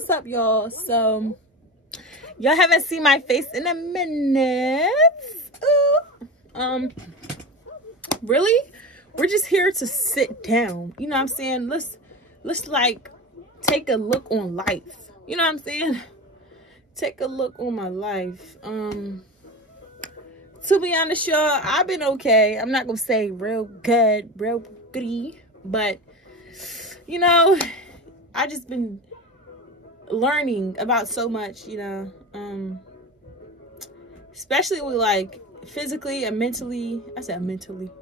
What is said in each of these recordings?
What's up, y'all? So y'all haven't seen my face in a minute. Ooh. Really, we're just here to sit down, you know what I'm saying? Let's like take a look on life, you know what I'm saying? Take a look on my life. To be honest, y'all, I've been okay. I'm not gonna say real good, real goody, but you know, I just been learning about so much, you know, especially with like physically and mentally. I said mentally,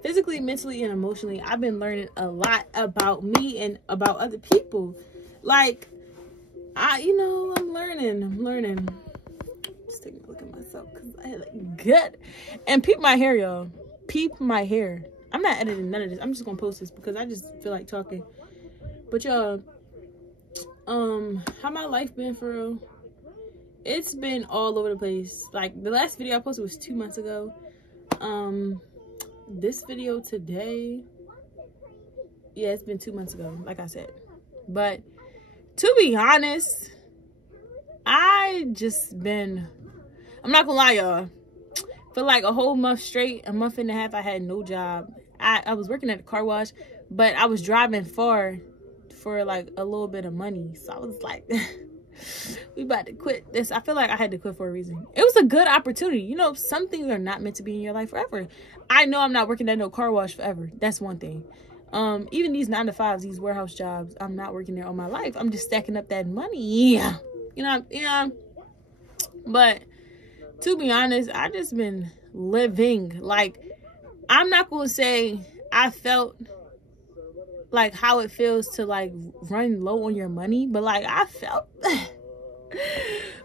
physically, mentally, and emotionally. I've been learning a lot about me and about other people. Like, I'm learning. Just taking a look at myself because I look good. And peep my hair, y'all. Peep my hair. I'm not editing none of this. I'm just gonna post this because I just feel like talking. But y'all, how my life been for real? It's been all over the place. Like, the last video I posted was 2 months ago. This video today, yeah, it's been 2 months ago, like I said. But to be honest, I'm not gonna lie, y'all, for like a whole month straight, a month and a half, I had no job. I was working at a car wash, but I was driving far for like a little bit of money. So I was like, we about to quit this. I feel like I had to quit for a reason. It was a good opportunity. You know, some things are not meant to be in your life forever. I know I'm not working at no car wash forever. That's one thing. Even these 9-to-5s, these warehouse jobs, I'm not working there all my life. I'm just stacking up that money. Yeah. You know, yeah. But to be honest, I just been living. Like, I'm not gonna say I felt like how it feels to like run low on your money, but like I felt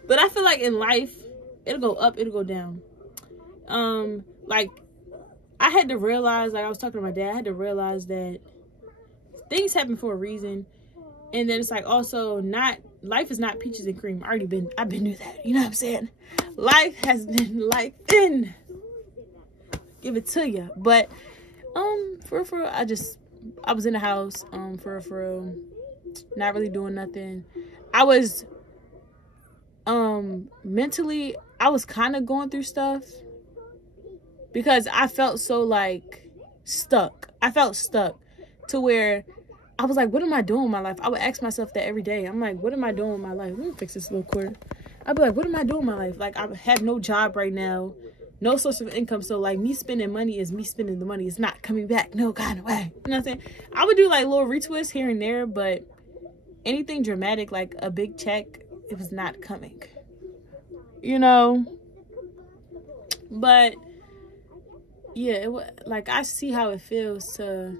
but I feel like in life it'll go up, it'll go down. Like, I had to realize, like I was talking to my dad, I had to realize that things happen for a reason. And then it's like, also, life is not peaches and cream. I've been through that, you know what I'm saying? Life has been life in. Give it to you. But for real, I was in the house, for real, not really doing nothing. I was mentally, I was kind of going through stuff because I felt so like stuck. I felt stuck to where I was like, what am I doing with my life? I would ask myself that every day. I'm like, what am I doing with my life? Let me fix this little cord. I'd be like, what am I doing with my life? Like, I have no job right now, no source of income. So like, me spending money is me spending the money. It's not coming back no kind of way. You know what I'm saying? I would do like little retwists here and there, but anything dramatic, like a big check, it was not coming, you know? But yeah, like, I see how it feels to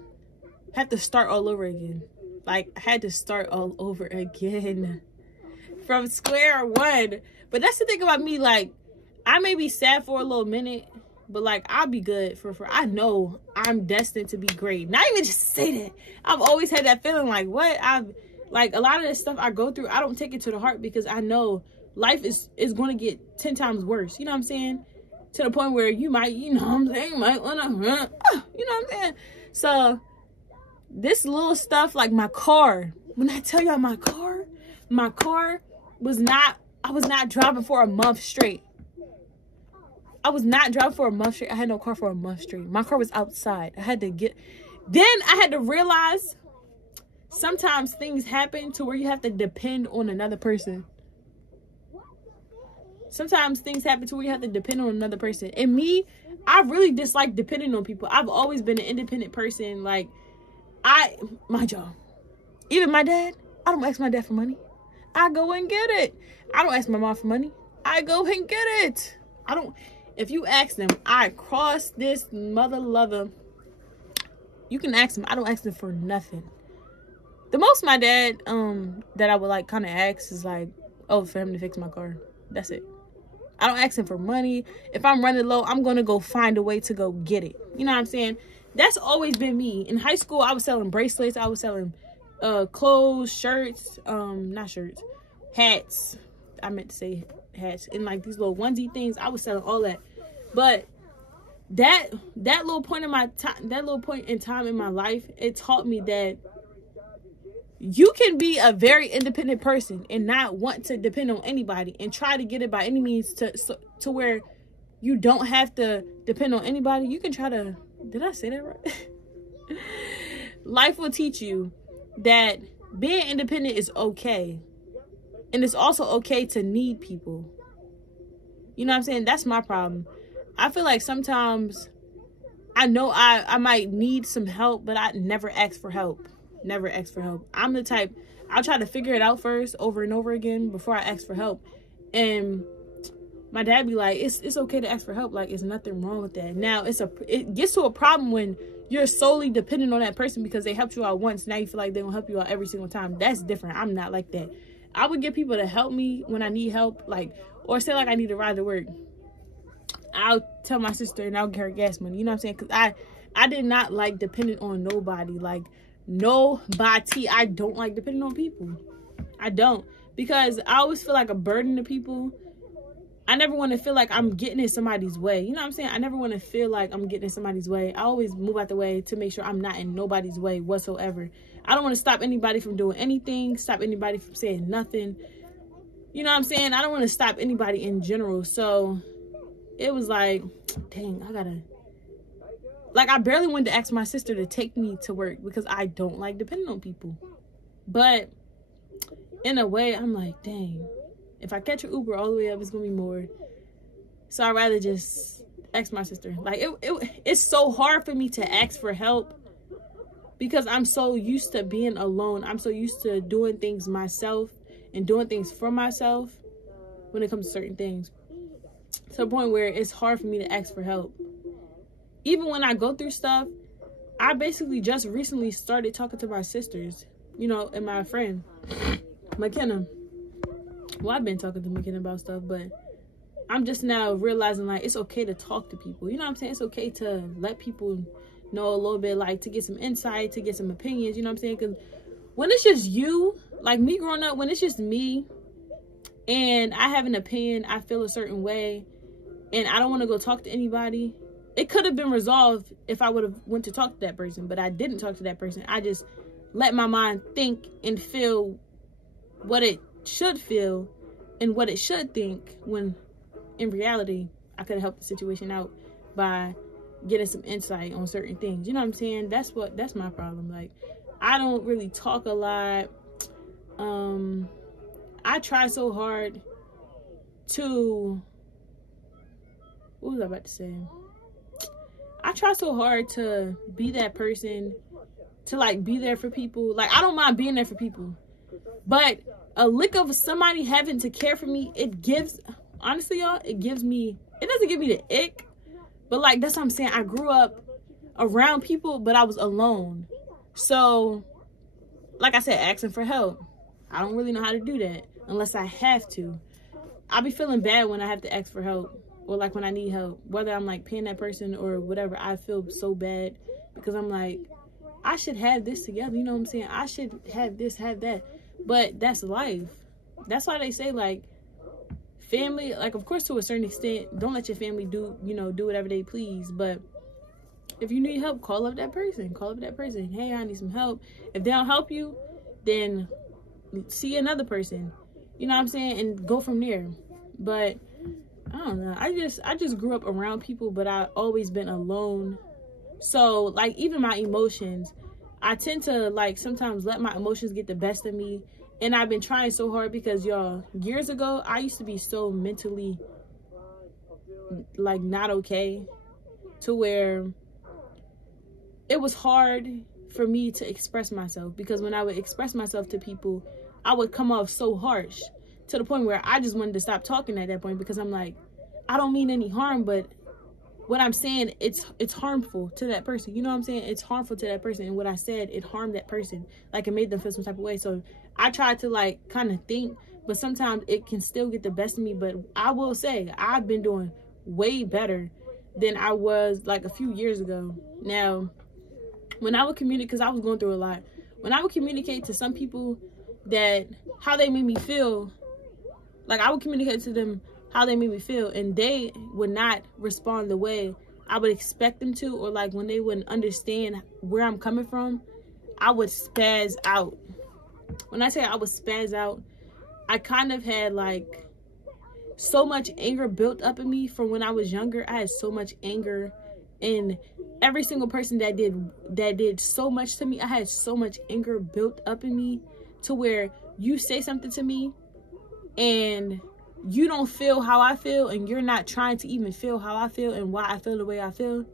have to start all over again. Like, I had to start all over again from square one. But that's the thing about me. Like, I may be sad for a little minute, but like, I'll be good for I know I'm destined to be great. Not even just say that. I've always had that feeling like, what? Like, a lot of this stuff I go through, I don't take it to the heart because I know life is going to get 10 times worse. You know what I'm saying? To the point where you might, you know what I'm saying, might want to, you know what I'm saying? So this little stuff, like my car, when I tell y'all my car was not, I was not driving for a month straight. I was not driving for a month straight. I had no car for a month straight. My car was outside. Then I had to realize sometimes things happen to where you have to depend on another person. Sometimes things happen to where you have to depend on another person. And me, I really dislike depending on people. I've always been an independent person. Like, my job, even my dad, I don't ask my dad for money. I go and get it. I don't ask my mom for money. I go and get it. If you ask them, I cross this mother lover. You can ask them. I don't ask them for nothing. The most my dad, that I would like kind of ask is like, oh, for him to fix my car. That's it. I don't ask him for money. If I'm running low, I'm going to go find a way to go get it. You know what I'm saying? That's always been me. In high school, I was selling bracelets. I was selling clothes, shirts, not shirts, hats. I meant to say hats. And like these little onesie things, I was selling all that. But that little point in time in my life, it taught me that you can be a very independent person and not want to depend on anybody and try to get it by any means to where you don't have to depend on anybody. You can try to, did I say that right? Life will teach you that being independent is okay. And it's also okay to need people. You know what I'm saying? That's my problem. I feel like sometimes I know I might need some help, but I never ask for help. Never ask for help. I'm the type, I'll try to figure it out first over and over again before I ask for help. And my dad be like, it's okay to ask for help. Like, there's nothing wrong with that. Now, it gets to a problem when you're solely dependent on that person because they helped you out once. Now you feel like they won't help you out every single time. That's different. I'm not like that. I would get people to help me when I need help, like, or say like I need a ride to work. I'll tell my sister and I'll get her gas money. You know what I'm saying? Because I did not like depending on nobody. Like, nobody. I don't like depending on people. I don't. Because I always feel like a burden to people. I never want to feel like I'm getting in somebody's way. You know what I'm saying? I never want to feel like I'm getting in somebody's way. I always move out the way to make sure I'm not in nobody's way whatsoever. I don't want to stop anybody from doing anything. Stop anybody from saying nothing. You know what I'm saying? I don't want to stop anybody in general. So it was like, dang, I barely wanted to ask my sister to take me to work because I don't like depending on people. But in a way, I'm like, dang, if I catch an Uber all the way up, it's going to be more. So I'd rather just ask my sister. Like, it's so hard for me to ask for help because I'm so used to being alone. I'm so used to doing things myself and doing things for myself when it comes to certain things. To the point where it's hard for me to ask for help. Even when I go through stuff, I basically just recently started talking to my sisters, you know, and my friend, McKenna. Well, I've been talking to McKenna about stuff, but I'm just now realizing, like, it's okay to talk to people. You know what I'm saying? It's okay to let people know a little bit, like, to get some insight, to get some opinions, you know what I'm saying? Because when it's just you, like me growing up, when it's just me, and I have an opinion, I feel a certain way, and I don't want to go talk to anybody. It could have been resolved if I would have went to talk to that person, but I didn't talk to that person. I just let my mind think and feel what it should feel and what it should think, when in reality, I could have helped the situation out by getting some insight on certain things. You know what I'm saying? That's my problem. Like, I don't really talk a lot. I try so hard to, what was I about to say? I try so hard to be that person, to like be there for people. Like, I don't mind being there for people, but a lick of somebody having to care for me, it gives, honestly, y'all, it doesn't give me the ick, but like, that's what I'm saying. I grew up around people, but I was alone. So, like I said, asking for help, I don't really know how to do that unless I have to. I'll be feeling bad when I have to ask for help, or like when I need help, whether I'm like paying that person or whatever. I feel so bad because I'm like, I should have this together. You know what I'm saying? I should have this, have that. But that's life. That's why they say, like, family, like, of course, to a certain extent, don't let your family do whatever they please. But if you need help, call up that person. Call up that person. Hey, I need some help. If they don't help you, then see another person. You know what I'm saying? And go from there. But I don't know. I just grew up around people, but I've always been alone. So, like, even my emotions, I tend to, like, sometimes let my emotions get the best of me. And I've been trying so hard because, y'all, years ago, I used to be so mentally, like, not okay, to where it was hard for me to express myself. Because when I would express myself to people, I would come off so harsh to the point where I just wanted to stop talking at that point, because I'm like, I don't mean any harm, but what I'm saying, it's harmful to that person. You know what I'm saying? It's harmful to that person. And what I said, it harmed that person. Like, it made them feel some type of way. So I tried to, like, kind of think, but sometimes it can still get the best of me. But I will say, I've been doing way better than I was, like, a few years ago. Now, when I would communicate, because I was going through a lot, when I would communicate to some people that how they made me feel, like, I would communicate to them how they made me feel, and they would not respond the way I would expect them to, or like when they wouldn't understand where I'm coming from, I would spaz out. when I say I was spaz out, I kind of had like so much anger built up in me from when I was younger. I had so much anger, and every single person that did so much to me, I had so much anger built up in me, to where you say something to me and you don't feel how I feel, and you're not trying to even feel how I feel and why I feel the way I feel.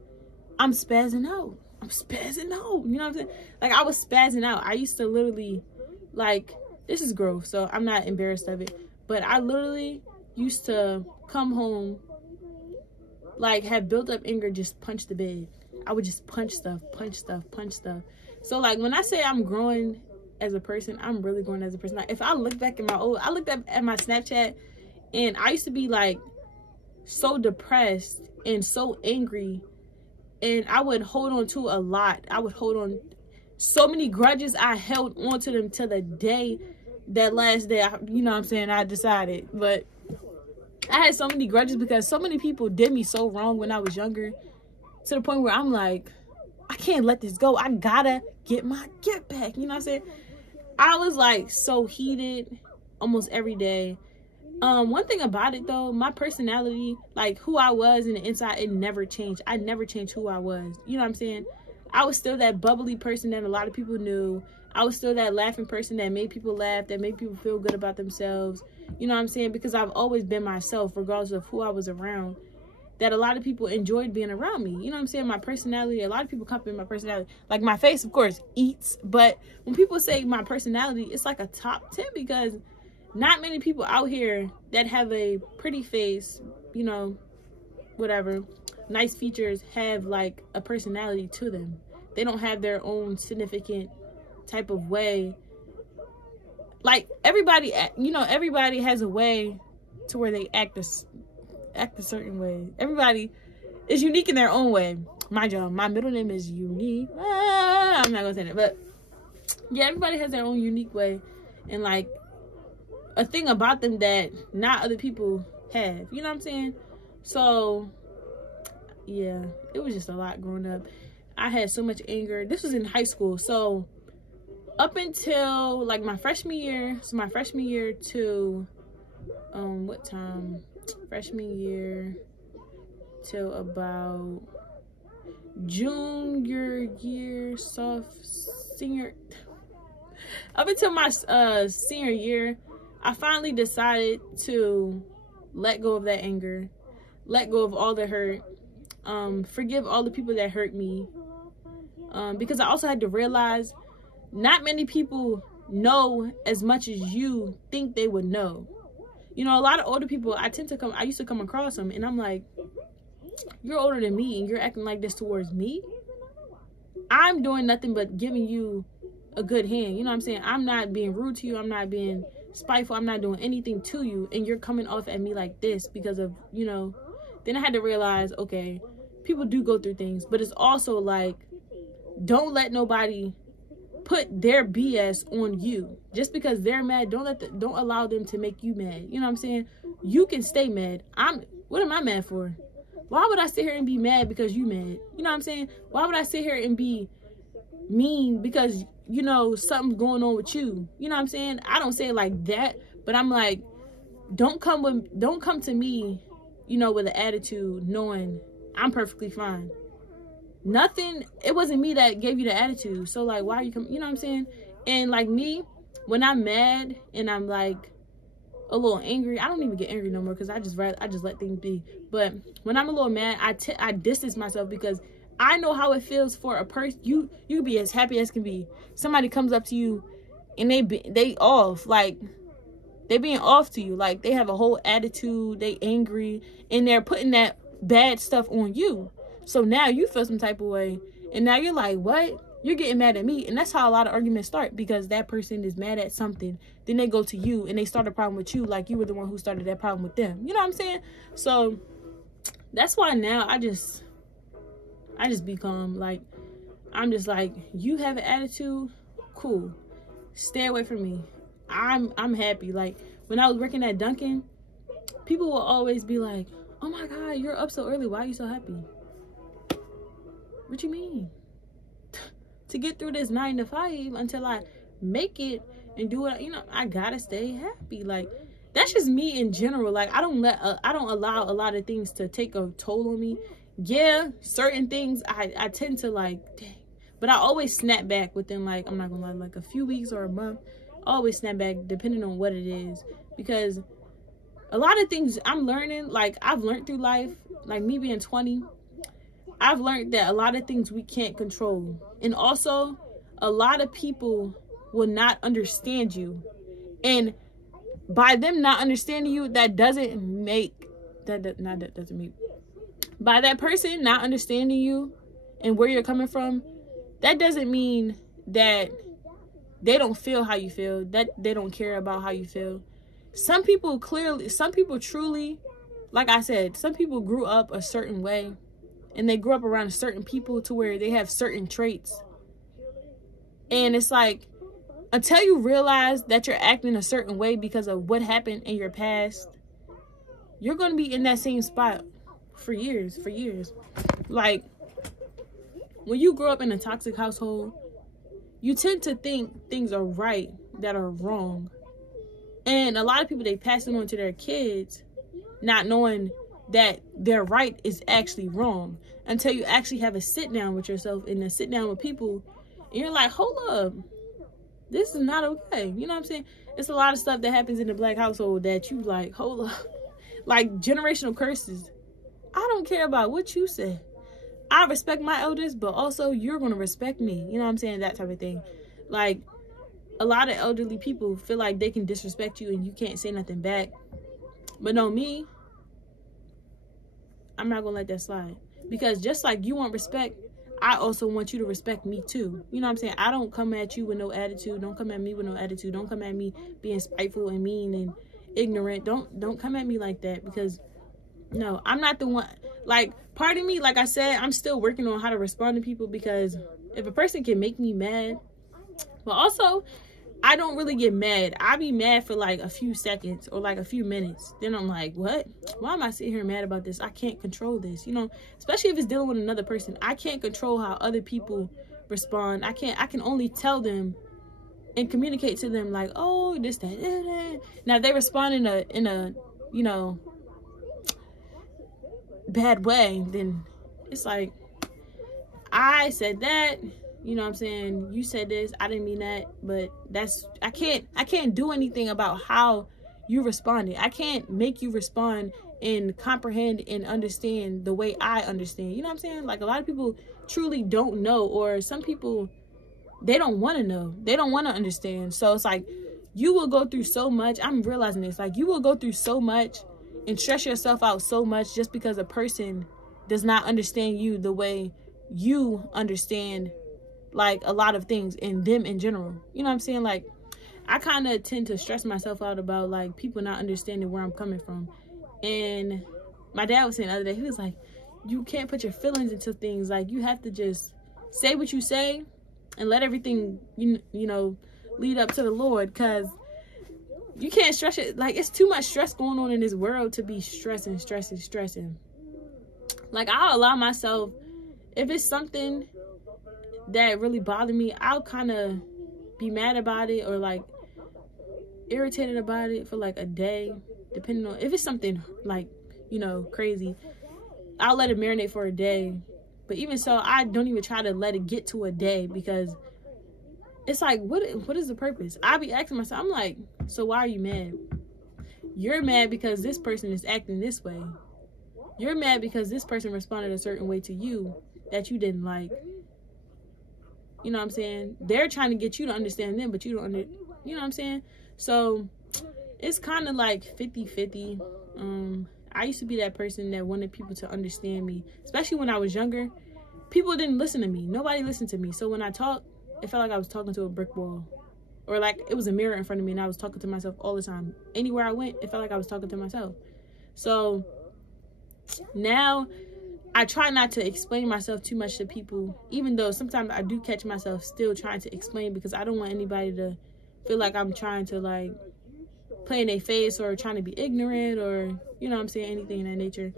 I'm spazzing out. I'm spazzing out. You know what I'm saying? Like, I was spazzing out. I used to literally, like, this is growth, so I'm not embarrassed of it, but I literally used to come home, like, have built up anger, just punch the bed. I would just punch stuff. So, like, when I say I'm growing as a person, I'm really growing as a person. Like, if I look back at I looked at my Snapchat, and I used to be, like, so depressed and so angry, and I would hold on to a lot. I would hold on so many grudges. I held on to them till the day, that last day, you know what I'm saying, I decided. But I had so many grudges because so many people did me so wrong when I was younger, to the point where I'm like, I can't let this go. I gotta get my get back. You know what I'm saying? I was like so heated almost every day. One thing about it though, my personality, like who I was in the inside, it never changed. I never changed who I was. You know what I'm saying? I was still that bubbly person that a lot of people knew. I was still that laughing person that made people laugh, that made people feel good about themselves. You know what I'm saying? Because I've always been myself, regardless of who I was around, that a lot of people enjoyed being around me. You know what I'm saying? My personality, a lot of people compliment my personality. Like, my face, of course, eats. But when people say my personality, it's like a top 10, because not many people out here that have a pretty face, you know, whatever, nice features, have like a personality to them. They don't have their own significant type of way. Like, everybody, you know, everybody has a way to where they act a certain way. Everybody is unique in their own way. Mind y'all, my middle name is Unique. I'm not gonna say that, but yeah, everybody has their own unique way, and like a thing about them that not other people have. You know what I'm saying? So yeah, it was just a lot growing up. I had so much anger. This was in high school, so up until like my freshman year. So my freshman year to what time? Freshman year till about junior year, senior, up until my senior year, I finally decided to let go of that anger, let go of all the hurt, forgive all the people that hurt me, because I also had to realize not many people know as much as you think they would know. You know, a lot of older people, I used to come across them, and I'm like, you're older than me, and you're acting like this towards me? I'm doing nothing but giving you a good hand. You know what I'm saying? I'm not being rude to you. I'm not being spiteful. I'm not doing anything to you, and you're coming off at me like this because of, you know. Then I had to realize, okay, people do go through things, but it's also like, don't let nobody put their BS on you. Just because they're mad, don't allow them to make you mad. You know what I'm saying? You can stay mad. What am I mad for? Why would I sit here and be mad because you mad? You know what I'm saying? Why would I sit here and be mean because, you know, something's going on with you? You know what I'm saying? I don't say it like that, but I'm like, don't come to me, you know, with an attitude knowing I'm perfectly fine. Nothing, it wasn't me that gave you the attitude. So like, why are you coming? You know what I'm saying? And like me, when I'm mad and I'm like a little angry, I don't even get angry no more, because I just let things be. But when I'm a little mad, I distance myself, because I know how it feels for a person. You can be as happy as can be. Somebody comes up to you and they off, like they being off to you, like they have a whole attitude, they angry, and they're putting that bad stuff on you. So now you feel some type of way, and now you're like, what? You're getting mad at me. And that's how a lot of arguments start, because that person is mad at something. Then they go to you and they start a problem with you, like you were the one who started that problem with them. You know what I'm saying? So that's why now I just be calm. Like, I'm just like, you have an attitude, cool, stay away from me. I'm happy. Like, when I was working at Dunkin', people will always be like, oh my God, you're up so early, why are you so happy? What you mean? To get through this 9 to 5 until I make it and do it. You know, I gotta stay happy. Like, that's just me in general. Like, I don't allow a lot of things to take a toll on me. Yeah, certain things I tend to like, dang. But I always snap back within, like, I'm not gonna lie, like a few weeks or a month. I always snap back depending on what it is. Because a lot of things I'm learning, like, I've learned through life, like me being 20, I've learned that a lot of things we can't control. And also, a lot of people will not understand you. And by them not understanding you, that doesn't make, by that person not understanding you and where you're coming from, that doesn't mean that they don't feel how you feel, that they don't care about how you feel. Some people truly, like I said, some people grew up a certain way and they grew up around certain people to where they have certain traits. And it's like, until you realize that you're acting a certain way because of what happened in your past, you're going to be in that same spot for years. Like, when you grow up in a toxic household, you tend to think things are right that are wrong. And a lot of people, they pass it on to their kids, not knowing that their right is actually wrong, until you actually have a sit down with yourself and a sit down with people. And you're like, hold up, this is not okay. You know what I'm saying? It's a lot of stuff that happens in the Black household that you like, hold up. Like generational curses. I don't care about what you say. I respect my elders, but also you're going to respect me. You know what I'm saying? That type of thing. Like, a lot of elderly people feel like they can disrespect you and you can't say nothing back. But no, me, I'm not going to let that slide. Because just like you want respect, I also want you to respect me too. You know what I'm saying? I don't come at you with no attitude. Don't come at me with no attitude. Don't come at me being spiteful and mean and ignorant. Don't come at me like that, because no, I'm not the one. Like, part of me, like I said, I'm still working on how to respond to people, because if a person can make me mad, but also I don't really get mad. I be mad for like a few seconds or like a few minutes. Then I'm like, what? Why am I sitting here mad about this? I can't control this, you know, especially if it's dealing with another person. I can't control how other people respond. I can only tell them and communicate to them like, oh, this, that. Now, if they respond in a, you know, bad way, then it's like, I said that, you know what I'm saying, you said this, I didn't mean that. But that's, I can't do anything about how you responded. I can't make you respond and comprehend and understand the way I understand. You know what I'm saying? Like, a lot of people truly don't know, or some people, they don't want to know, they don't want to understand. So it's like, you will go through so much. I'm realizing this, like, you will go through so much and stress yourself out so much just because a person does not understand you the way you understand, like, a lot of things in them in general. You know what I'm saying? Like, I kind of tend to stress myself out about, like, people not understanding where I'm coming from. And my dad was saying the other day, he was like, you can't put your feelings into things. Like, you have to just say what you say and let everything, you know, lead up to the Lord, because you can't stress it. Like, it's too much stress going on in this world to be stressing. Like, I'll allow myself, if it's something that really bothered me, I'll kind of be mad about it or like irritated about it for like a day, depending on if it's something like, you know, crazy. I'll let it marinate for a day. But even so, I don't even try to let it get to a day, because it's like, what is the purpose? I'll be asking myself, I'm like, so why are you mad? You're mad because this person is acting this way. You're mad because this person responded a certain way to you that you didn't like. You know what I'm saying? They're trying to get you to understand them, but you don't you know what I'm saying? So it's kind of like 50-50. I used to be that person that wanted people to understand me, especially when I was younger. People didn't listen to me. Nobody listened to me. So when I talked, it felt like I was talking to a brick wall, or like it was a mirror in front of me and I was talking to myself all the time. Anywhere I went, it felt like I was talking to myself. So now I try not to explain myself too much to people, even though sometimes I do catch myself still trying to explain, because I don't want anybody to feel like I'm trying to like play in their face or trying to be ignorant or, you know what I'm saying, anything in that nature.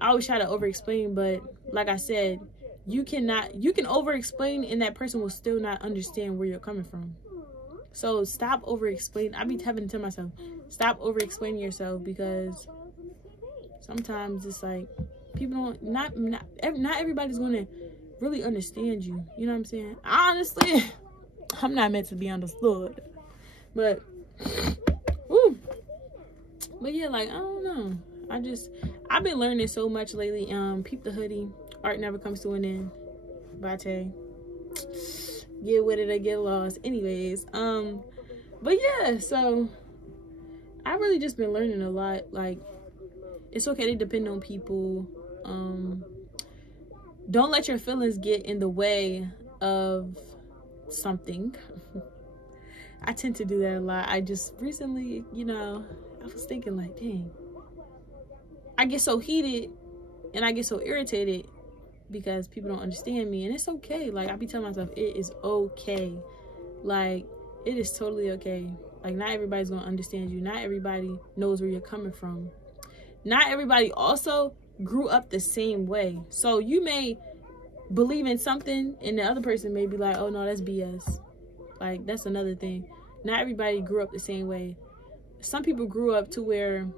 I always try to over explain, but like I said, you can over explain and that person will still not understand where you're coming from. So stop over explaining. I be having to tell myself, stop over explaining yourself, because sometimes it's like people don't, not everybody's gonna really understand you. You know what I'm saying? Honestly, I'm not meant to be understood, but woo. But yeah, like, I don't know. I've been learning so much lately. Peep the hoodie. Art never comes to an end. Bate. Get with it or get lost. Anyways, but yeah, so I really just been learning a lot. Like, it's okay to depend on people. Don't let your feelings get in the way of something. I tend to do that a lot. I just recently, you know, I was thinking like, dang, I get so heated and I get so irritated because people don't understand me, and it's okay. Like, I be telling myself, it is okay. Like, it is totally okay. Like, not everybody's gonna understand you. Not everybody knows where you're coming from. Not everybody also grew up the same way. So you may believe in something and the other person may be like, oh no, that's BS. Like, that's another thing. Not everybody grew up the same way. Some people grew up to where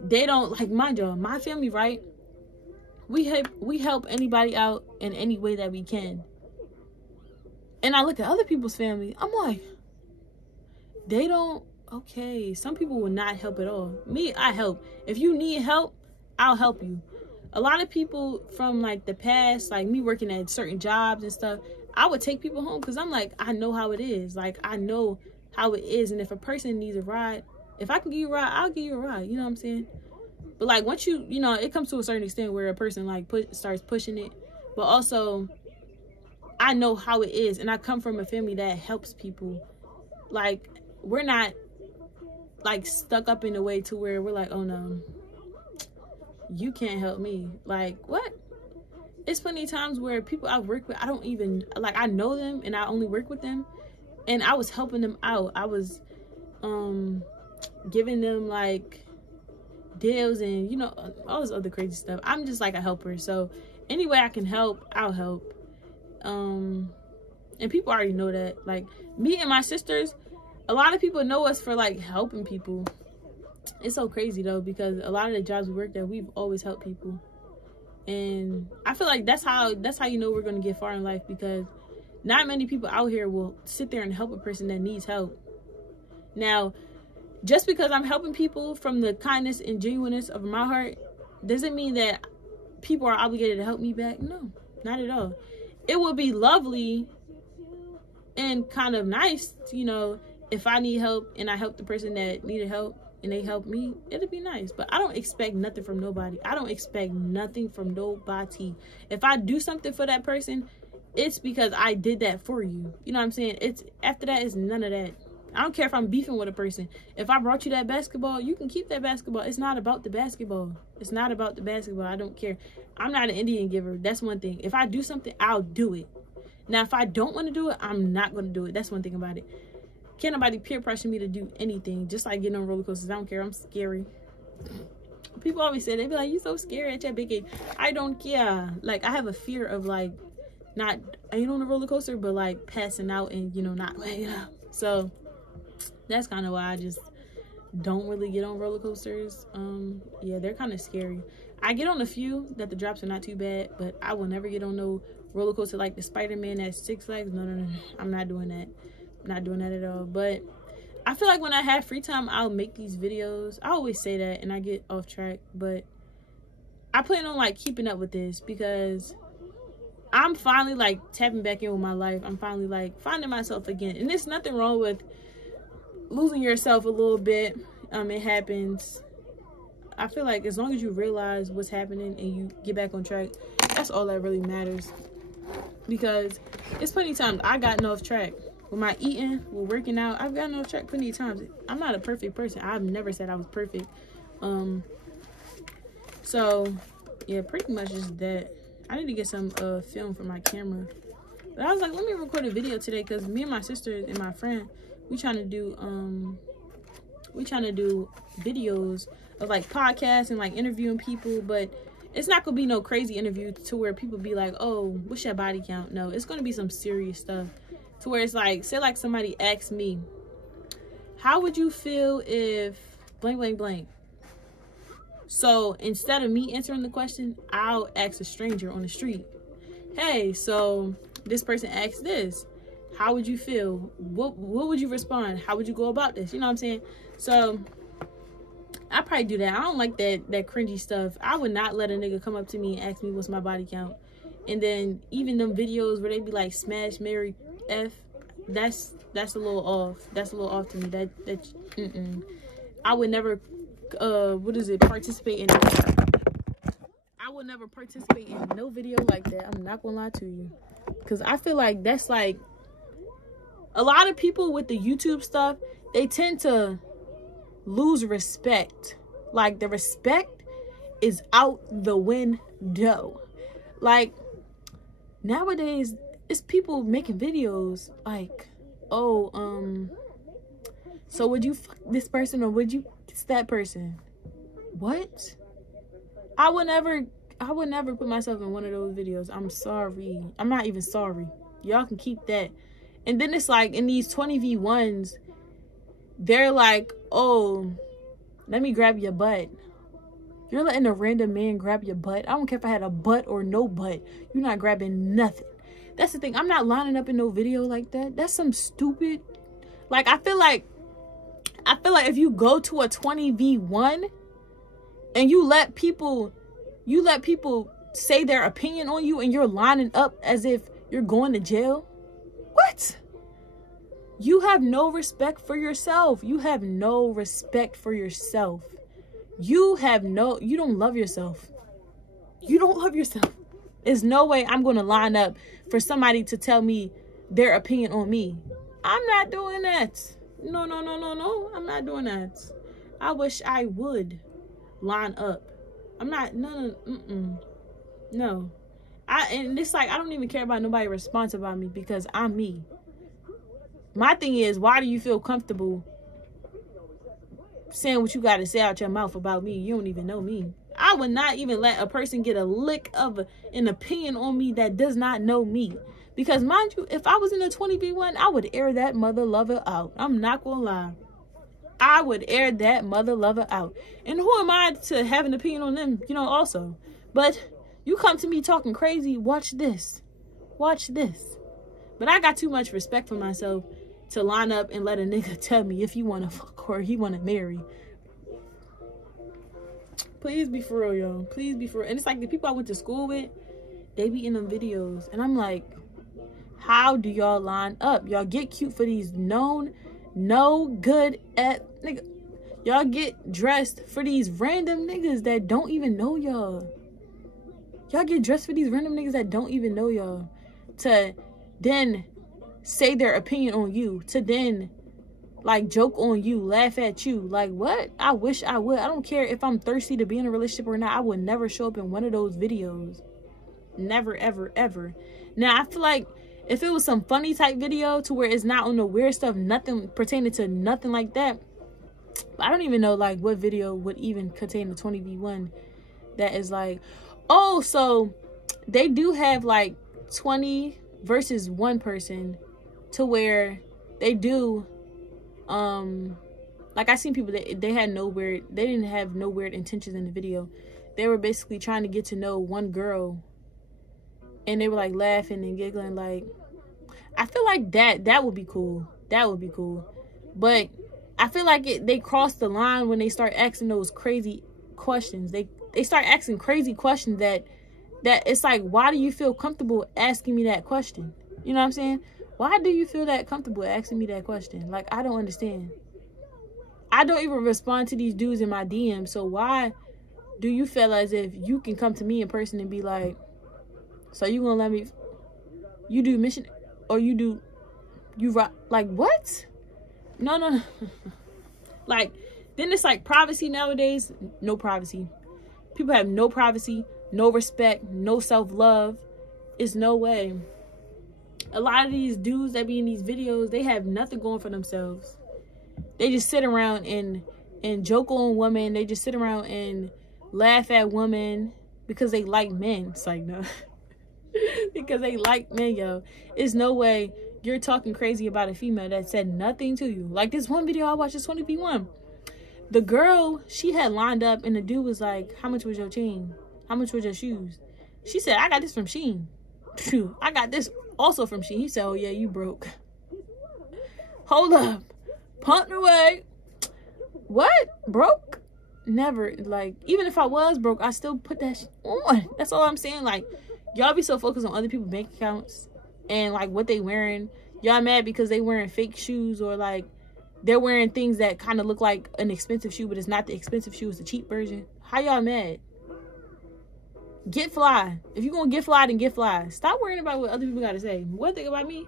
they don't, like, mind y'all, my family, right? We help anybody out in any way that we can. And I look at other people's family, I'm like, they don't, okay, some people will not help at all. Me, I help. If you need help, I'll help you. A lot of people from, like, the past, like me working at certain jobs and stuff, I would take people home because I'm like, I know how it is. Like, I know how it is. And if a person needs a ride, if I can give you a ride, I'll give you a ride. You know what I'm saying? But, like, once you know, it comes to a certain extent where a person, like, starts pushing it. But also, I know how it is. And I come from a family that helps people. Like, we're not, like, stuck up in a way to where we're like, oh, no, you can't help me. Like, what? It's plenty of times where people I work with, I don't even, like, I know them and I only work with them. And I was helping them out. I was giving them, like, deals and, you know, all this other crazy stuff. I'm just like a helper. So any way I can help, I'll help. And people already know that. Like, me and my sisters, a lot of people know us for, like, helping people. It's so crazy though, because a lot of the jobs we worked at, we've always helped people. And I feel like that's how you know we're going to get far in life, because not many people out here will sit there and help a person that needs help. Now, just because I'm helping people from the kindness and genuineness of my heart doesn't mean that people are obligated to help me back. No, not at all. It would be lovely and kind of nice, you know, if I need help and I help the person that needed help and they help me, it'd be nice. But I don't expect nothing from nobody. I don't expect nothing from nobody. If I do something for that person, it's because I did that for you. You know what I'm saying? It's after that, it's none of that. I don't care if I'm beefing with a person. If I brought you that basketball, you can keep that basketball. It's not about the basketball. It's not about the basketball. I don't care. I'm not an Indian giver. That's one thing. If I do something, I'll do it. Now, if I don't want to do it, I'm not going to do it. That's one thing about it. Can't nobody peer pressure me to do anything. Just like getting on roller coasters. I don't care. I'm scary. People always say, they be like, you so scary at your big age. I don't care. Like, I have a fear of, like, not ain't on a roller coaster, but, like, passing out and, you know, not, you know. So that's kind of why I just don't really get on roller coasters. Yeah, they're kind of scary. I get on a few that the drops are not too bad, but I will never get on no roller coaster like the Spider-Man at Six Flags. No. I'm not doing that. I'm not doing that at all. But I feel like when I have free time, I'll make these videos. I always say that and I get off track, but I plan on, like, keeping up with this because I'm finally, like, tapping back in with my life. I'm finally, like, finding myself again. And there's nothing wrong with losing yourself a little bit. It happens. I feel like as long as you realize what's happening and you get back on track, that's all that really matters. Because it's plenty of times I gotten off track. With my eating, with working out, I've gotten off track plenty of times. I'm not a perfect person. I've never said I was perfect. So, yeah, pretty much just that. I need to get some film for my camera. But I was like, let me record a video today because me and my sister and my friend, we trying to do videos of, like, podcasts and, like, interviewing people. But it's not gonna be no crazy interview to where people be like, oh, what's your body count? No, it's gonna be some serious stuff to where it's like, say like somebody asks me, how would you feel if blank, blank, blank? So instead of me answering the question, I'll ask a stranger on the street, hey, so this person asked this. How would you feel? What would you respond? How would you go about this? You know what I'm saying? So I probably do that. I don't like that cringy stuff. I would not let a nigga come up to me and ask me what's my body count. And then even them videos where they be like smash, marry, F, that's a little off. That's a little off to me. That I would never participate in it. I would never participate in no video like that. I'm not gonna lie to you. Cause I feel like that's like a lot of people with the YouTube stuff, they tend to lose respect. Like the respect is out the window. Like nowadays it's people making videos like, oh, so would you fuck this person or would you kiss that person? What? I would never put myself in one of those videos. I'm sorry. I'm not even sorry. Y'all can keep that. And then it's like in these 20v1s, they're like, oh, let me grab your butt. You're letting a random man grab your butt. I don't care if I had a butt or no butt. You're not grabbing nothing. That's the thing. I'm not lining up in no video like that. That's some stupid. Like, I feel like if you go to a 20v1 and you let people say their opinion on you and you're lining up as if you're going to jail, what? You have no respect for yourself. You have no respect for yourself. You don't love yourself. You don't love yourself. There's no way I'm going to line up for somebody to tell me their opinion on me. I'm not doing that. No. I'm not doing that. I wish I would line up. I'm not, no. And it's like, I don't even care about nobody's response about me because I'm me. My thing is, why do you feel comfortable saying what you got to say out your mouth about me? You don't even know me. I would not even let a person get a lick of an opinion on me that does not know me. Because mind you, if I was in a 20v1, I would air that mother lover out. I'm not going to lie. I would air that mother lover out. And who am I to have an opinion on them, also. But you come to me talking crazy, watch this. Watch this. But I got too much respect for myself to line up and let a nigga tell me if he want to fuck or he want to marry. Please be for real, y'all. Please be for real. And it's like the people I went to school with, they be in them videos. And I'm like, how do y'all line up? Y'all get cute for these no good at nigga. Y'all get dressed for these random niggas that don't even know y'all. Y'all get dressed for these random niggas that don't even know y'all. To then say their opinion on you. To then like joke on you, laugh at you. Like what? I wish I would. I don't care if I'm thirsty to be in a relationship or not. I would never show up in one of those videos. Never, ever, ever. Now I feel like if it was some funny type video to where it's not on the weird stuff, nothing pertaining to nothing like that. I don't even know like what video would even contain the 20v1 that is like, oh, so they do have like 20 versus one person to where they do like I seen people that they didn't have no weird intentions in the video. They were basically trying to get to know one girl and they were like laughing and giggling. Like I feel like that would be cool. That would be cool. But I feel like they crossed the line when they start asking those crazy questions. They start asking crazy questions that it's like, why do you feel comfortable asking me that question? You know what I'm saying? Why do you feel that comfortable asking me that question? Like, I don't understand. I don't even respond to these dudes in my DM. So why do you feel as if you can come to me in person and be like, so you gonna let me, you do mission or you rock? Like, what? No. Like, then it's like privacy nowadays. No privacy. People have no privacy, no respect, no self-love. It's no way. A lot of these dudes that be in these videos, they have nothing going for themselves. They just sit around and joke on women. They just sit around and laugh at women because they like men. It's like, no. Because they like men, yo. It's no way you're talking crazy about a female that said nothing to you. Like this one video I watched, this 20v1. The girl, she had lined up and the dude was like, how much was your chain? How much was your shoes? She said, I got this from Shein. I got this also from Shein. He said, oh yeah, you broke. Hold up. Punt away. What? Broke? Never. Like, even if I was broke, I still put that shit on. That's all I'm saying. Like, y'all be so focused on other people's bank accounts and like what they wearing. Y'all mad because they wearing fake shoes, or like they're wearing things that kind of look like an expensive shoe, but it's not the expensive shoe, it's the cheap version. How y'all mad? Get fly. If you're gonna get fly, then get fly. Stop worrying about what other people gotta say. One thing about me,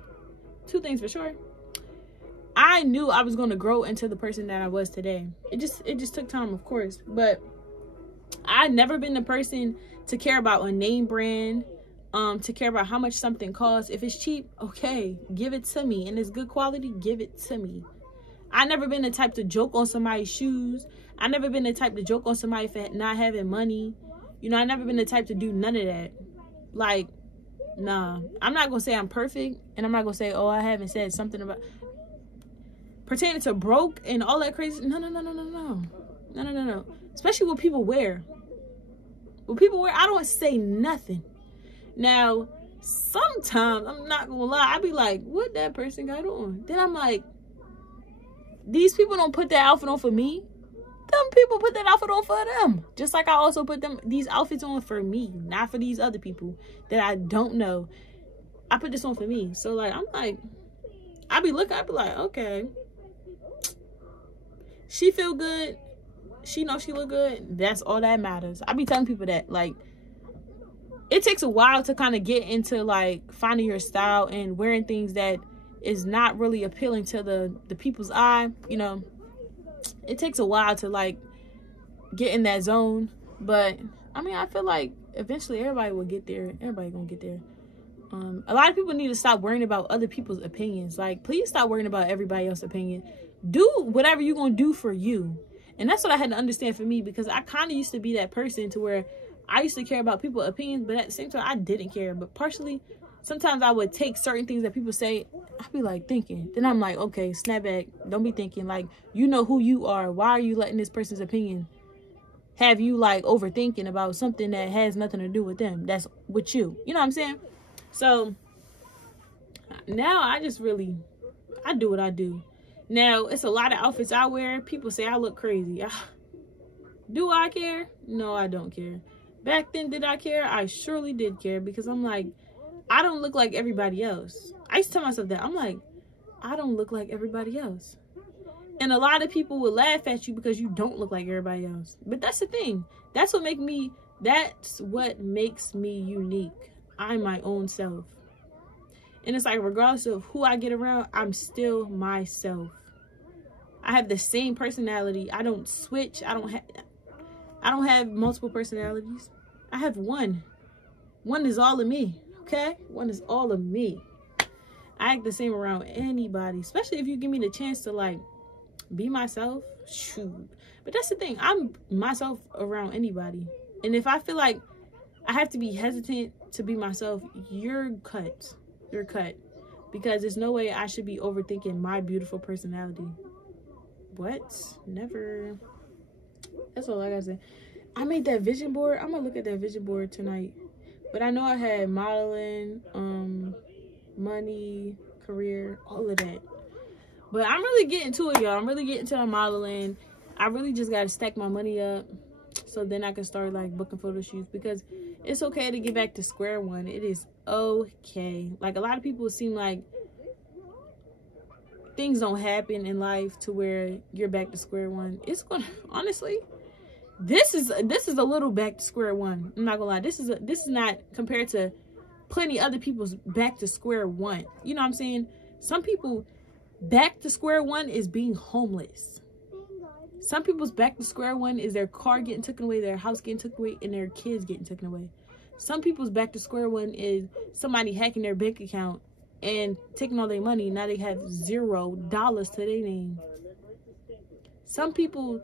two things for sure. I knew I was gonna grow into the person that I was today. It just took time, of course. But I've never been the person to care about a name brand, to care about how much something costs. If it's cheap, okay, give it to me. And it's good quality, give it to me. I never been the type to joke on somebody's shoes. I never been the type to joke on somebody for not having money. You know, I never been the type to do none of that. Like, nah. I'm not gonna say I'm perfect, and I'm not gonna say, oh, I haven't said something about pertaining to broke and all that crazy. No. Especially what people wear. What people wear, I don't say nothing. Now, sometimes, I'm not gonna lie, I be like, what that person got on? Then I'm like, these people don't put that outfit on for me. Them people put that outfit on for them. Just like I also put these outfits on for me, not for these other people that I don't know. I put this on for me. So like, I'm like, I be like, okay. She feel good. She know she look good. That's all that matters. I be telling people that, like, it takes a while to kind of get into like finding your style and wearing things that is not really appealing to the people's eye. You know, it takes a while to like get in that zone. But I mean, I feel like eventually everybody will get there. Everybody gonna get there. A lot of people need to stop worrying about other people's opinions. Like, please stop worrying about everybody else's opinion. Do whatever you're gonna do for you. And that's what I had to understand for me, because I kind of used to be that person to where I used to care about people's opinions, but at the same time I didn't care. But partially, sometimes I would take certain things that people say, I'd be like thinking. Then I'm like, okay, snap back. Don't be thinking. Like, you know who you are. Why are you letting this person's opinion have you like overthinking about something that has nothing to do with them? That's with you. You know what I'm saying? So now I just really, I do what I do. Now, it's a lot of outfits I wear. People say I look crazy. Do I care? No, I don't care. Back then, did I care? I surely did care, because I'm like, I don't look like everybody else. I used to tell myself that. I'm like, I don't look like everybody else. And a lot of people will laugh at you because you don't look like everybody else. But that's the thing. That's what makes me unique. I'm my own self. And it's like, regardless of who I get around, I'm still myself. I have the same personality. I don't switch. I don't have multiple personalities. I have one. One is all of me. Okay? One is all of me. I act the same around anybody, especially if you give me the chance to like be myself. Shoot. But that's the thing. I'm myself around anybody. And if I feel like I have to be hesitant to be myself, you're cut. You're cut. Because there's no way I should be overthinking my beautiful personality. What? Never. That's all I gotta say. I made that vision board. I'm gonna look at that vision board tonight. But I know I had modeling, money, career, all of that. But I'm really getting to it, y'all. I'm really getting to the modeling. I really just gotta stack my money up, so then I can start like booking photo shoots, because it's okay to get back to square one. It is okay. Like, a lot of people seem like things don't happen in life to where you're back to square one. It's gonna, honestly, this is a little back to square one. I'm not gonna lie. This is not compared to plenty other people's back to square one. You know what I'm saying? Some people back to square one is being homeless. Some people's back to square one is their car getting taken away, their house getting taken away, and their kids getting taken away. Some people's back to square one is somebody hacking their bank account and taking all their money. Now they have $0 to their name. Some people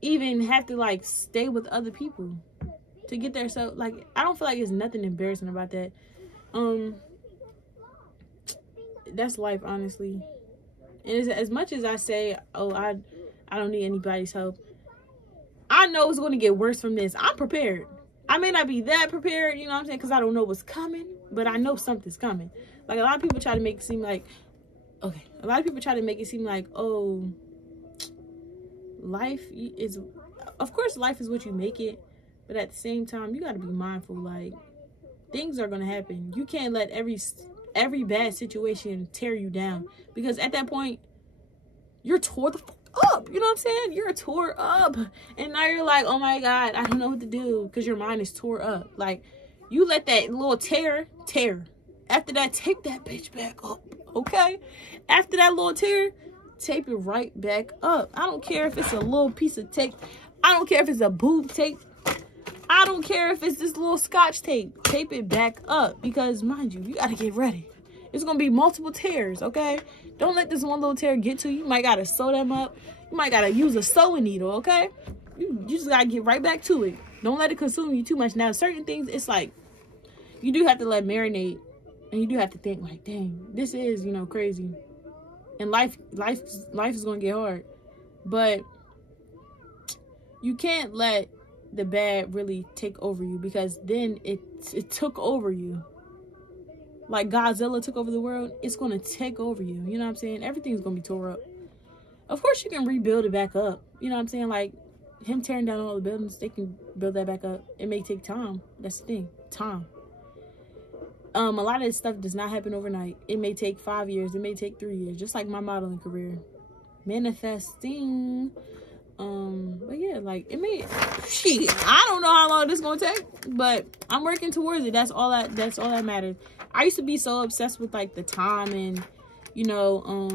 even have to like stay with other people to get their self. Like, I don't feel like there's nothing embarrassing about that. that's life, honestly. And as much as I say, oh, I don't need anybody's help, I know it's going to get worse from this. I'm prepared. I may not be that prepared, you know what I'm saying, because I don't know what's coming, but I know something's coming. Like, a lot of people try to make it seem like, okay, a lot of people try to make it seem like, oh, life is, of course, life is what you make it, but at the same time, you got to be mindful, like, things are going to happen. You can't let every bad situation tear you down, because at that point, you're tore the fuck up. You know what I'm saying? You're tore up, and now you're like, oh my God, I don't know what to do, because your mind is tore up. Like, you let that little tear. After that, tape that bitch back up, okay? After that little tear, tape it right back up. I don't care if it's a little piece of tape. I don't care if it's a boob tape. I don't care if it's this little scotch tape. Tape it back up, because mind you gotta get ready. It's gonna be multiple tears, okay? Don't let this one little tear get to you. You might gotta sew them up. You might gotta use a sewing needle, okay? You just gotta get right back to it. Don't let it consume you too much. Now, certain things, it's like, you do have to let marinate, and you do have to think like, dang, this is, you know, crazy. And life is gonna get hard. But you can't let the bad really take over you, because then it took over you. Like Godzilla took over the world, it's going to take over you. You know what I'm saying? Everything's going to be tore up. Of course, you can rebuild it back up. You know what I'm saying? Like, him tearing down all the buildings, they can build that back up. It may take time. That's the thing. Time. A lot of this stuff does not happen overnight. It may take 5 years. It may take 3 years. Just like my modeling career. Manifesting. But yeah, like, it may, shit, I don't know how long this is gonna take, but I'm working towards it. That's all that matters. I used to be so obsessed with, like, the time and, you know,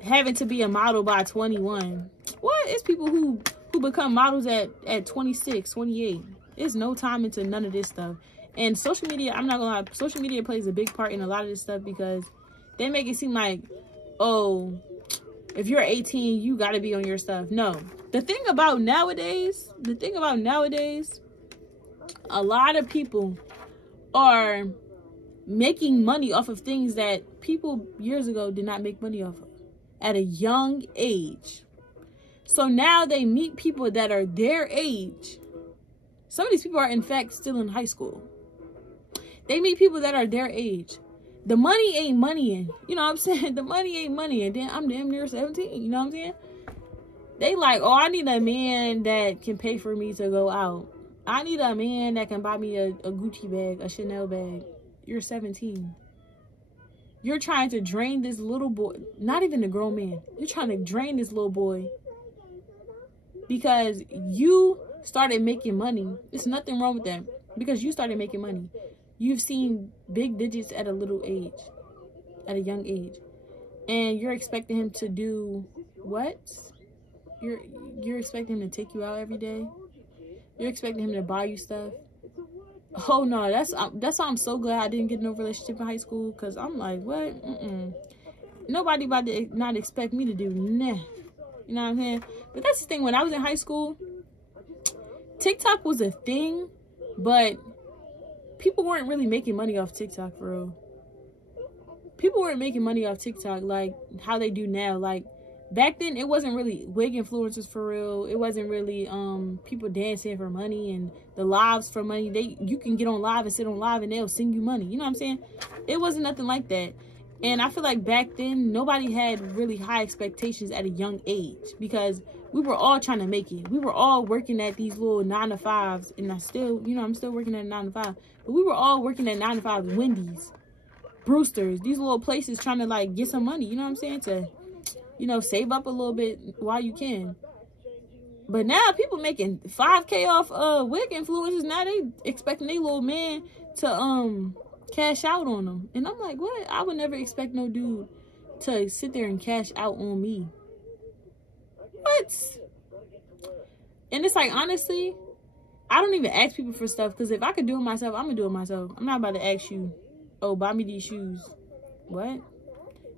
having to be a model by 21. What? It's people who become models at 26, 28. There's no time into none of this stuff. And social media, I'm not gonna lie, social media plays a big part in a lot of this stuff, because they make it seem like, oh, if you're 18, you got to be on your stuff. No. The thing about nowadays, a lot of people are making money off of things that people years ago did not make money off of at a young age. So now they meet people that are their age. Some of these people are, in fact, still in high school. They meet people that are their age. The money ain't moneying. You know what I'm saying? The money ain't moneying. Then I'm damn near 17. You know what I'm saying? They like, oh, I need a man that can pay for me to go out. I need a man that can buy me a Gucci bag, a Chanel bag. You're 17. You're trying to drain this little boy. Not even a grown man. You're trying to drain this little boy because you started making money. There's nothing wrong with that, because you started making money. You've seen big digits at a little age, at a young age, and you're expecting him to do what? You're expecting him to take you out every day. You're expecting him to buy you stuff. Oh no, that's why I'm so glad I didn't get no relationship in high school, because I'm like, what? Nobody about to not expect me to do nah. You know what I'm saying? But that's the thing. When I was in high school, TikTok was a thing, but people weren't really making money off TikTok, for real. People weren't making money off TikTok like how they do now. Like, back then, it wasn't really wig influencers for real. It wasn't really people dancing for money and the lives for money. You can get on live and sit on live and they'll send you money. You know what I'm saying? It wasn't nothing like that. And I feel like back then, nobody had really high expectations at a young age, because we were all trying to make it. We were all working at these little 9-to-5s, and I'm still working at 9-to-5. But we were all working at 9-to-5s, Wendy's, Brewster's, these little places, trying to, like, get some money. You know what I'm saying? To, you know, save up a little bit while you can. But now people making $5K off wig influencers. Now they expecting their little man to cash out on them. And I'm like, what? I would never expect no dude to sit there and cash out on me. What? And it's like, honestly, I don't even ask people for stuff, because if I could do it myself, I'm gonna do it myself. I'm not about to ask you, oh, buy me these shoes. What?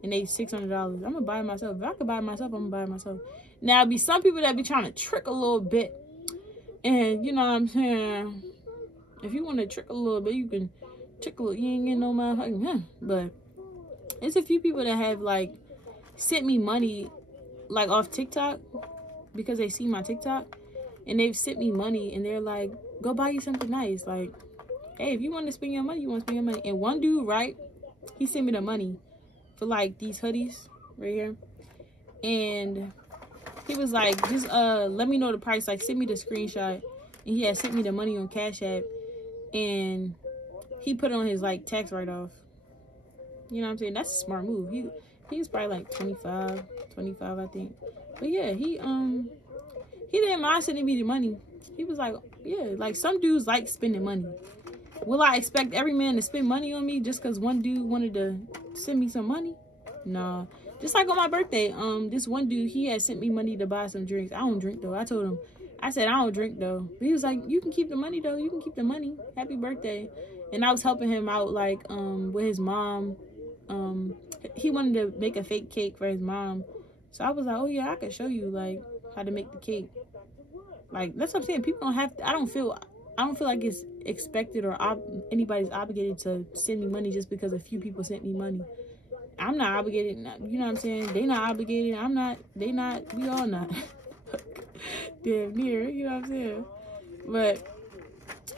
And they $600. I'm gonna buy it myself. If I could buy it myself, I'm gonna buy it myself. Now, be some people that be trying to trick a little bit, and you know what I'm saying, if you want to trick a little bit, you can trick a little. You ain't getting no motherfucking, but It's a few people that have like sent me money like off TikTok because they see my TikTok, and they've sent me money and they're like, go buy you something nice. Like, hey, if you want to spend your money, you want to spend your money. And one dude, right, he sent me the money for like these hoodies right here, and he was like, just let me know the price, like send me the screenshot. And he had sent me the money on Cash App, and he put it on his like tax write-off. You know what I'm saying? That's a smart move. He's probably like 25 I think. But yeah, he didn't mind sending me the money. He was like, yeah, like some dudes like spending money. Will I expect every man to spend money on me just because one dude wanted to send me some money? Nah. Just like on my birthday, this one dude, he had sent me money to buy some drinks. I don't drink though. I told him, I said I don't drink though. But he was like, you can keep the money though. You can keep the money. Happy birthday. And I was helping him out like with his mom. He wanted to make a fake cake for his mom. So I was like, oh yeah, I could show you like how to make the cake. Like that's what I'm saying. People don't have to, I don't feel like it's expected or anybody's obligated to send me money just because a few people sent me money. I'm not obligated, you know what I'm saying? They not obligated, I'm not, they not, we all not. Damn near, you know what I'm saying? But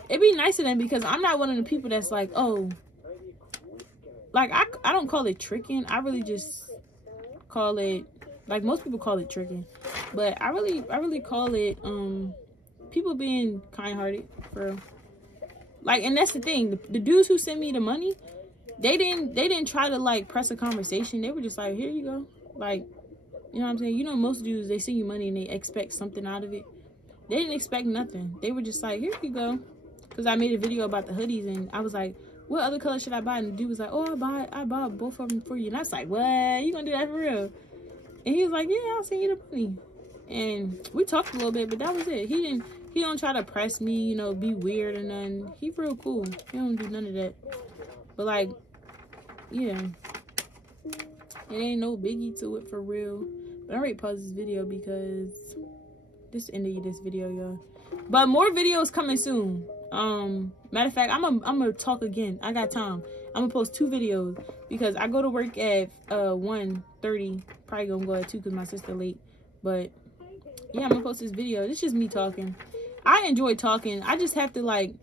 it'd be nice to them because I'm not one of the people that's like, oh, like I don't call it tricking. I really just call it, like most people call it tricking. But I really call it people being kind-hearted, for real. Like, and that's the thing, the dudes who send me the money, they didn't try to like press a conversation. They were just like, here you go. Like, you know what I'm saying? You know, most dudes, they send you money and they expect something out of it. They didn't expect nothing. They were just like, here you go. Because I made a video about the hoodies and I was like, what other color should I buy? And the dude was like, oh, I bought both of them for you. And I was like, what? You gonna do that for real? And he was like, yeah, I'll send you the money. And we talked a little bit, but that was it. He don't try to press me, you know, be weird or nothing. He real cool. He don't do none of that. But like, yeah, it ain't no biggie to it for real. But I already paused this video because this ended this video, y'all. But more videos coming soon. Matter of fact, I'm gonna talk again. I got time. I'm gonna post 2 videos because I go to work at 1:30. Probably gonna go at 2 because my sister late. But yeah, I'm gonna post this video. It's just me talking. I enjoy talking. I just have to like,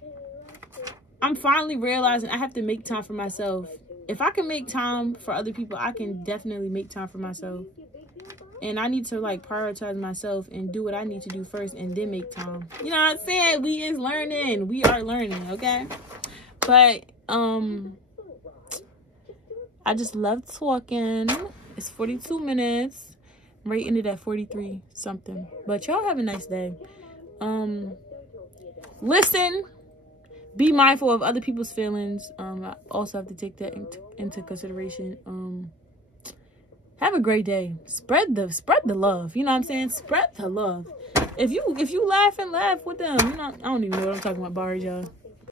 I'm finally realizing I have to make time for myself. If I can make time for other people, I can definitely make time for myself. And I need to like prioritize myself and do what I need to do first and then make time. You know what I'm saying? We is learning. We are learning, okay? But I just love talking. It's 42 minutes. I'm right ended at 43 something. But y'all have a nice day. Listen. Be mindful of other people's feelings. I also have to take that into consideration. Have a great day. Spread the love. You know what I'm saying? Spread the love. If you laugh and laugh with them, you know, I don't even know what I'm talking about, bars, y'all.